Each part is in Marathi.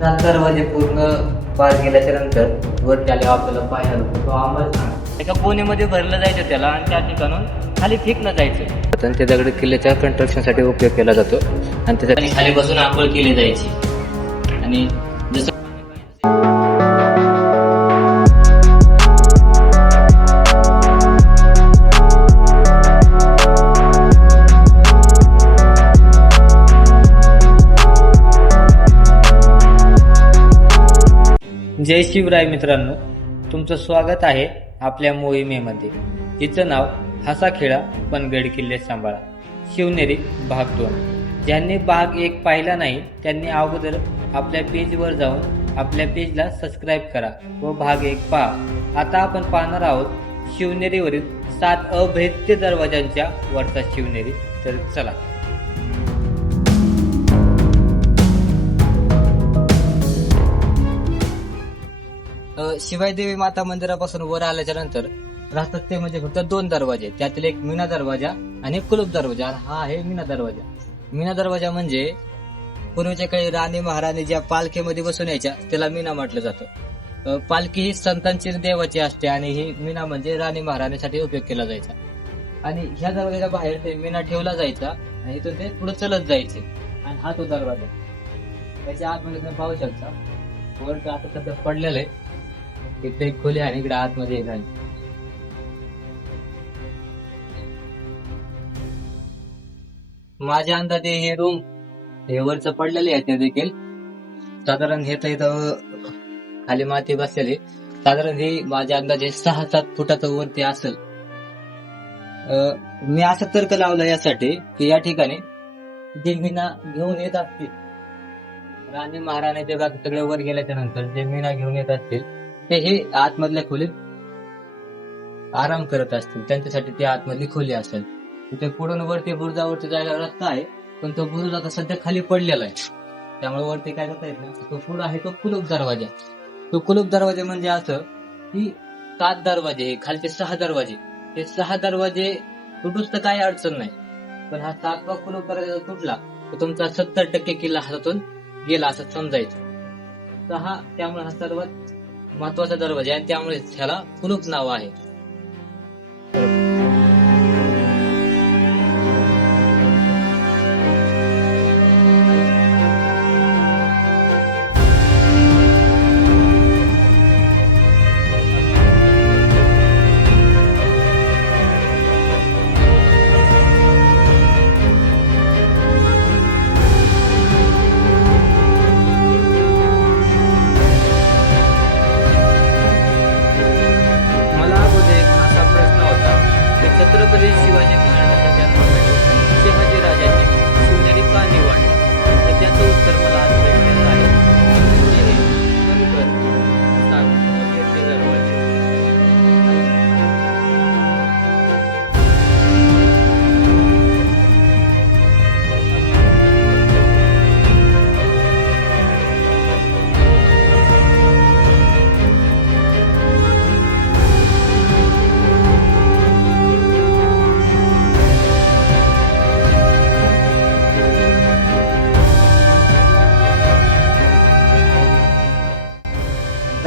दरवाजे पूर्ण पार गेल्याच्यानंतर वरती आले आपल्याला पाहायला तो आंबट एका कोणीमध्ये भरलं जायचं त्याला आणि त्या ठिकाणून खाली फेकलं जायचं. आणि ते दगड किल्ल्याच्या कन्स्ट्रक्शनसाठी उपयोग केला जातो. आणि त्याच्याखाली बसून आंघोळ केली जायची. आणि शिवराय मित्रांनो तुमचं स्वागत आहे आपल्या मोहिमेमध्ये. तिचं नाव हसाखेळा पनगड किल्ले सांभाळा. शिवनेरी भाग दोन. ज्यांनी भाग एक पाहिला नाही त्यांनी अगोदर आपल्या पेजवर जाऊन आपल्या पेजला सबस्क्राईब करा व भाग एक पहा. आता आपण पाहणार आहोत शिवनेरीवरील सात अभेद्य दरवाजांच्या वरचा शिवनेरी. तर चला. शिवाय देवी माता मंदिरापासून वर आल्याच्यानंतर राहतात ते म्हणजे फक्त दोन दरवाजे त्यातील एक मीना दरवाजा आणि एक कुलूप दरवाजा. हा आहे मीना दरवाजा. मीना दरवाजा म्हणजे पूर्वीच्या काळी राणी महाराणी ज्या पालखीमध्ये बसून यायच्या त्याला मीना म्हटलं जातं. पालखी ही संतांची देवाची असते आणि ही मीना म्हणजे राणी महाराणीसाठी उपयोग केला जायचा. आणि ह्या दरवाजाच्या बाहेर ते मीना ठेवला जायचा आणि इथून ते पुढे चलत जायचे. आणि हा तो दरवाजा त्याच्या आतमध्ये तुम्ही पाहू शकता. वर आता सध्या पडलेलं आहे. तिथे एक खोली आहे आणि इकडे आतमध्ये एक आहे माझ्या अंदाजे हे रूम हे वरच पडलेले आहेत ते देखील. साधारण हे तर इथं खाली माती बसलेली. साधारण हे माझ्या अंदाजे सहा सात फुटाचं वरती असेल. अं, मी असं तर्क लावला यासाठी की या ठिकाणी जे मीना घेऊन येत असतील. राणी महाराणी ते सगळे वर गेल्याच्यानंतर जे मीना घेऊन येत असतील. ते हे आतमधल्या खोलीत आराम करत असतील. त्यांच्यासाठी ती आतमधली खोली असेल. तिथे पुढून वरती बुरुजावरती जायला रस्ता आहे पण तो बुरुज आता सध्या खाली पडलेला आहे. त्यामुळे वरती काय करता येत नाही. तो पुढं आहे तो कुलूप दरवाजा. तो कुलूप दरवाजा म्हणजे असं की सात दरवाजे खालचे सहा दरवाजे. हे सहा दरवाजे तुटूच तर काही अडचण नाही. पण हा सातवा कुलूप दरवाजा तुटला तर तुमचा सत्तर टक्के किल्ला हातातून गेला असं समजायचं. तर हा त्यामुळे हा सर्वात महत्त्वाचा दरवाजा आहे आणि त्यामुळे ह्याला कुलूप नाव आहे.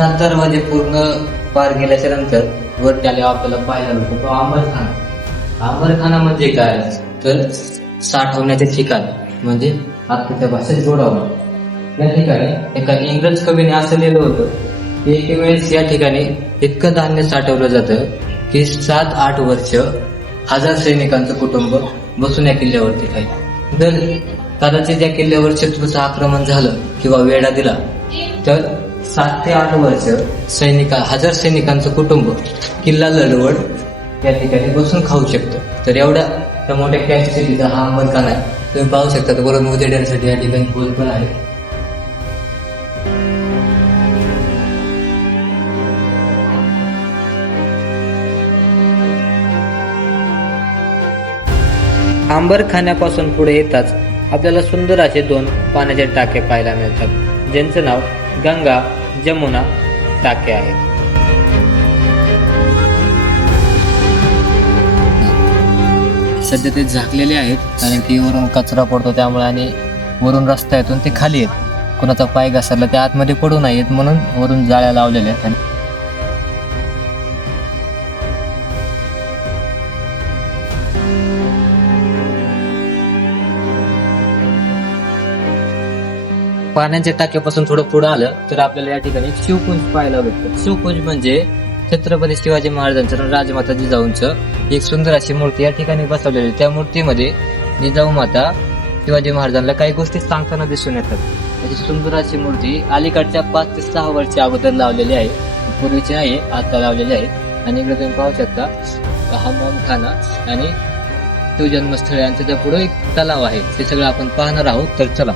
सात दरवाजे पूर्ण पार गेल्याच्यानंतर वरती आल्यावर आपल्याला पाहायला मिळतो. तो आंबरखाना आंबरखाना म्हणजे काय तर साठवण्याचे ठिकाण म्हणजे आत्ताच्या भाषेत जोडावं. या ठिकाणी एका इंग्रज कवीने असं लिहिलं होतं की एक वेळेस या ठिकाणी इतकं धान्य साठवलं जातं की सात आठ वर्ष हजार सैनिकांचं कुटुंब बसून या किल्ल्यावरती खाईल जर कदाचित या किल्ल्यावर शत्रूचं आक्रमण झालं किंवा वेढा दिला तर सात ते आठ वर्ष सैनिका हजार सैनिकांचं कुटुंब किल्ला लढवड या ठिकाणी बसून खाऊ शकतं. तर एवढ्या त्या मोठ्या कॅपॅसिटीचा हा अंबरखाना आहे तुम्ही पाहू शकता. बरोबर उजेड्यांसाठी या ठिकाणी बोल पण आहे. आंबरखान्यापासून पुढे येताच आपल्याला सुंदर असे दोन पाण्याचे टाके पाहायला मिळतात ज्यांचं नाव गंगा जमुना टाके आहेत. सध्या ते झाकलेले आहेत कारण की वरून कचरा पडतो त्यामुळे आणि वरून रस्ता येतून ते खाली आहेत. कुणाचा पाय घसरला ते आतमध्ये पडू नयेत म्हणून वरून जाळ्या लावलेल्या आहेत. पाण्याच्या टाक्यापासून थोडं पुढे आलं तर आपल्याला या ठिकाणी शिवकुंज पाहायला भेटतं. शिवकुंज म्हणजे छत्रपती शिवाजी महाराजांचं राजमाता जिजाऊंचं एक सुंदर अशी मूर्ती या ठिकाणी बसवलेली आहे. त्या मूर्तीमध्ये जिजाऊ माता शिवाजी महाराजांना काही गोष्टी सांगताना दिसून येतात. अशी सुंदर अशी मूर्ती अलीकडच्या पाच ते सहा वर्ष अगोदर लावलेली आहे. पूर्वीची नाही आता लावलेली आहे. आणि इकडे तुम्ही पाहू शकता हमाम खाना आणि शिवजन्मस्थळ यांचं त्या पुढे एक तलाव आहे. ते सगळं आपण पाहणार आहोत तर चला.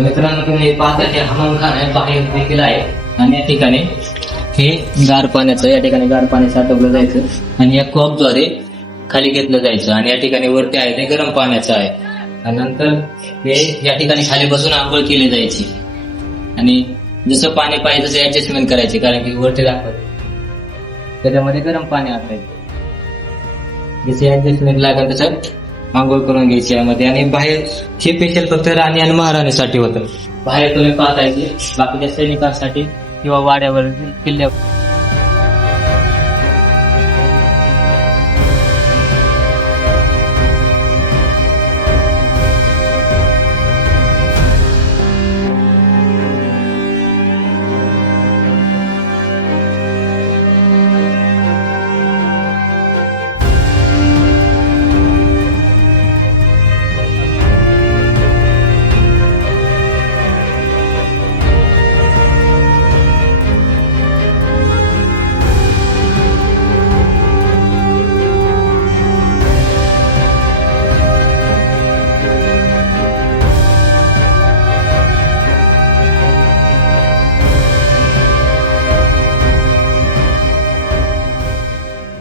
मित्रांनो तुम्ही पाहता की आहे बाहेर देखील आहे. आणि या ठिकाणी हे गार पाण्याचं या ठिकाणी गार पाणी साठवलं जायचं. आणि या कॉपद्वारे खाली घेतलं जायचं. आणि या ठिकाणी वरती आहे ते गरम पाण्याचं आहे. आणि नंतर हे या ठिकाणी खाली बसून आंघोळ केली जायची. आणि जसं पाणी पाहिजे तसं ऍडजस्टमेंट करायचे कारण की वरती दाखवत. त्याच्यामध्ये गरम पाणी असायचं जसे ऍडजस्टमेंट लागेल तसं आंघोळ करून घ्यायची यामध्ये. आणि बाहेर हे स्पेशल फक्त राणी आणि महाराणीसाठी होतं. बाहेर तुम्ही पाहताय बाकीच्या सैनिकांसाठी किंवा वाड्यावर किल्ल्यावर.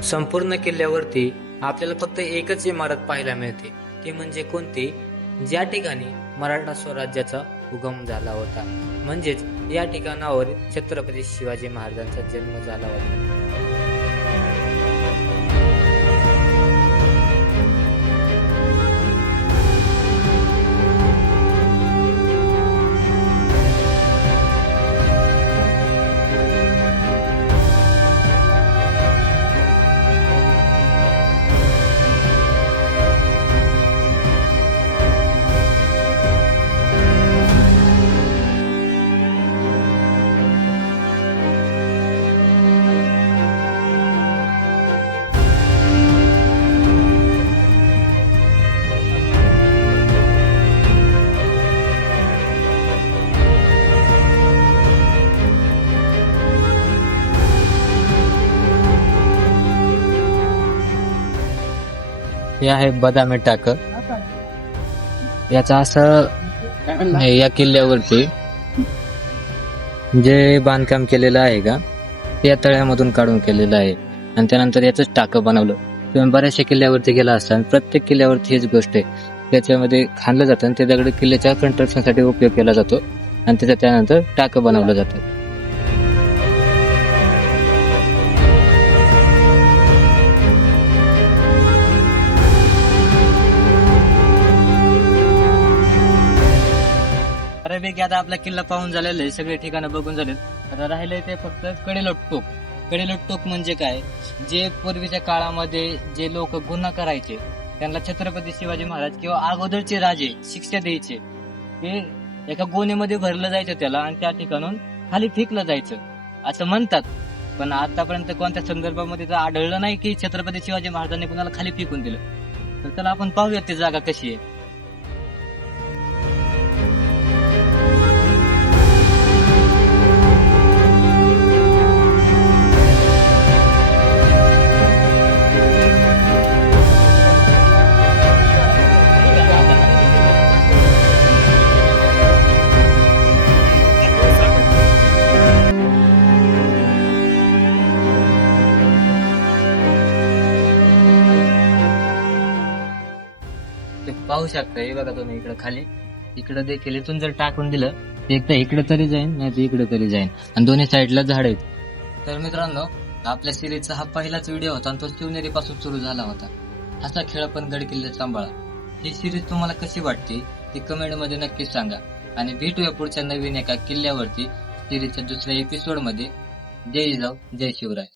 संपूर्ण किल्ल्यावरती आपल्याला फक्त एकच इमारत पाहायला मिळते. ती म्हणजे कोणती? ज्या ठिकाणी मराठा स्वराज्याचा उगम झाला होता. म्हणजेच या ठिकाणावर छत्रपती शिवाजी महाराजांचा जन्म झाला होता. हे आहे बदामी टाक. याचा असं या किल्ल्यावरती जे बांधकाम केलेलं आहे का ते या तळ्यामधून काढून केलेलं आहे. आणि त्यानंतर याचंच टाकं बनवलं. तुम्ही बऱ्याचशा किल्ल्यावरती गेला असता आणि प्रत्येक किल्ल्यावरती हीच गोष्ट आहे. त्याच्यामध्ये खाणलं जातं आणि ते दगड किल्ल्याच्या कन्स्ट्रक्शनसाठी उपयोग केला जातो. आणि त्याच्या त्यानंतर टाकं बनवलं जातं. की आता आपला किल्ला पाहून झालेला आहे सगळे ठिकाणं बघून झाले आता राहिलंय ते फक्त कडेलोट टोक कडेलोट टोक म्हणजे काय? जे पूर्वीच्या काळामध्ये जे लोक गुन्हा करायचे त्यांना छत्रपती शिवाजी महाराज किंवा अगोदरचे राजे शिक्षा द्यायचे. ते एका गोणीमध्ये भरलं जायचं त्याला आणि त्या ठिकाणून खाली फेकलं जायचं. असं म्हणतात. पण आतापर्यंत कोणत्या संदर्भामध्ये तर आढळलं नाही की छत्रपती शिवाजी महाराजांनी कुणाला खाली फेकून दिलं. तर त्याला आपण पाहूयात ती जागा कशी आहे. शकता. हे बघा तुम्ही इकडे खाली. इकडे देखील इथून जर टाकून दिलं तर इकडे तरी जाईन नाही तर इकडे तरी जाईन. आणि दोन्ही साईडला झाड आहेत. तर मित्रांनो आपल्या सिरीजचा हा पहिलाच व्हिडिओ होता आणि तो शिवनेरी पासून सुरू झाला होता. असा खेळ पण गड किल्ले सांभाळा. ही सिरीज तुम्हाला कशी वाटते ती कमेंटमध्ये नक्कीच सांगा. आणि भेटूया पुढच्या नवीन एका किल्ल्यावरती सिरीजच्या दुसऱ्या एपिसोडमध्ये. जय जिजाऊ जय शिवराय.